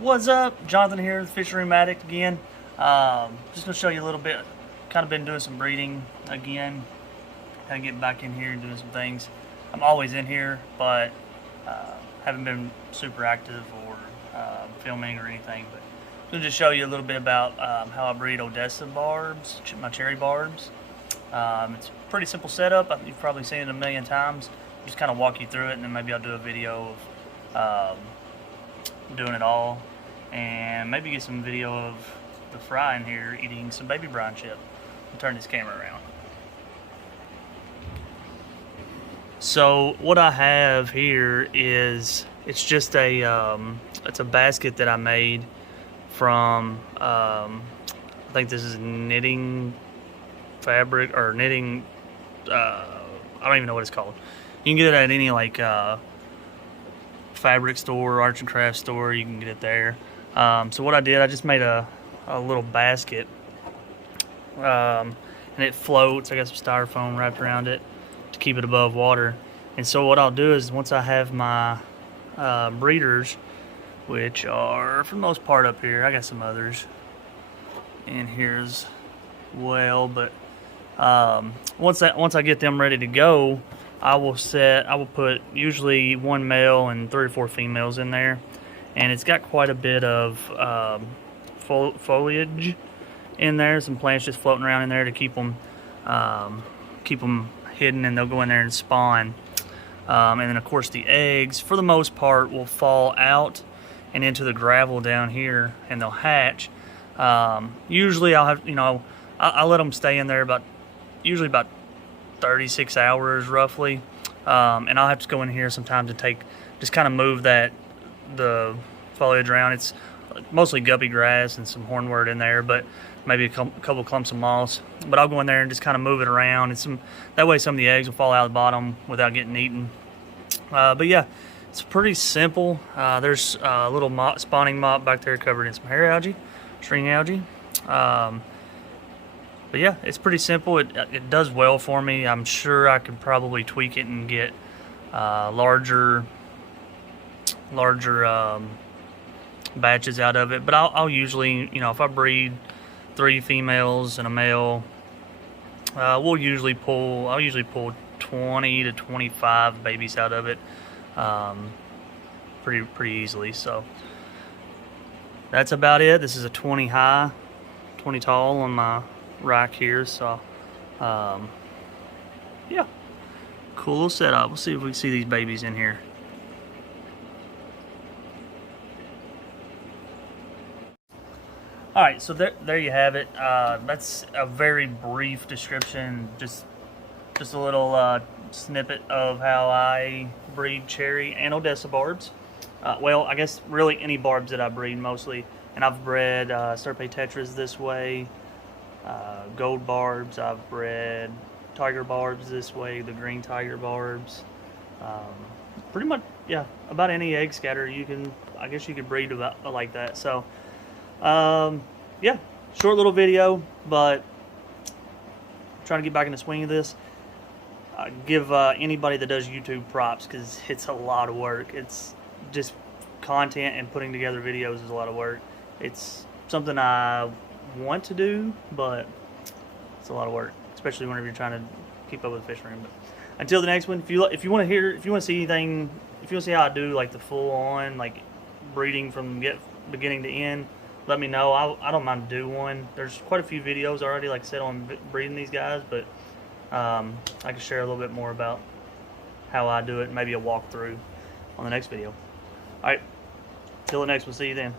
What's up? Jonathan here, the Fishing Room Addict again. Just gonna show you a little bit. Kind of been doing some breeding again. Kind of getting back in here and doing some things. I'm always in here, but haven't been super active or filming or anything. But I'm gonna just show you a little bit about how I breed Odessa barbs, my cherry barbs. It's a pretty simple setup. You've probably seen it a million times. Just kind of walk you through it, and then maybe I'll do a video of doing it all, and maybe get some video of the fry in here eating some baby brine chip. I'll turn this camera around. So what I have here is it's just a it's a basket that I made from I think this is knitting fabric or knitting I don't even know what it's called. You can get it at any like fabric store, arts and crafts store. You can get it there. So what I did, I just made a little basket, and it floats. I got some styrofoam wrapped around it to keep it above water. And so what I'll do is, once I have my breeders, which are for the most part up here, I got some others in here as well, but once I get them ready to go, I will put usually one male and 3 or 4 females in there, and it's got quite a bit of foliage in there, some plants just floating around in there to keep them hidden, and they'll go in there and spawn. And then of course the eggs, for the most part, will fall out and into the gravel down here, and they'll hatch. Usually I'll have, I let them stay in there usually about 36 hours roughly, and I'll have to go in here sometimes to just kind of move the foliage around. It's mostly guppy grass and some hornwort in there, but maybe a couple clumps of moss. But I'll go in there and just kind of move it around, and that way some of the eggs will fall out of the bottom without getting eaten. But yeah, it's pretty simple. There's a little spawning mop back there covered in some hair algae, string algae. But yeah, it's pretty simple. It does well for me. I'm sure I could probably tweak it and get larger batches out of it. But I'll usually, if I breed 3 females and a male, I'll usually pull 20 to 25 babies out of it pretty easily. So that's about it. This is a 20 high, 20 tall on my rack here. So yeah, cool little setup. We'll see if we can see these babies in here. Alright, so there you have it. That's a very brief description, just a little snippet of how I breed cherry and Odessa barbs. Well, I guess really any barbs that I breed mostly. And I've bred Serpe tetras this way, gold barbs. I've bred tiger barbs this way, the green tiger barbs. Pretty much, yeah, about any egg scatter I guess you could breed about like that. So yeah, short little video, but I'm trying to get back in the swing of this. Give anybody that does YouTube props, because it's a lot of work. It's just content, and putting together videos is a lot of work. It's something I want to do, but it's a lot of work, especially whenever you're trying to keep up with the fishing room. But until the next one, if you want to see anything, if you want to see how I do like the full on like breeding from beginning to end, let me know. I don't mind to do one. There's quite a few videos already, like I said, on breeding these guys, but I can share a little bit more about how I do it, and maybe a walkthrough on the next video. Alright, till the next one, see you then.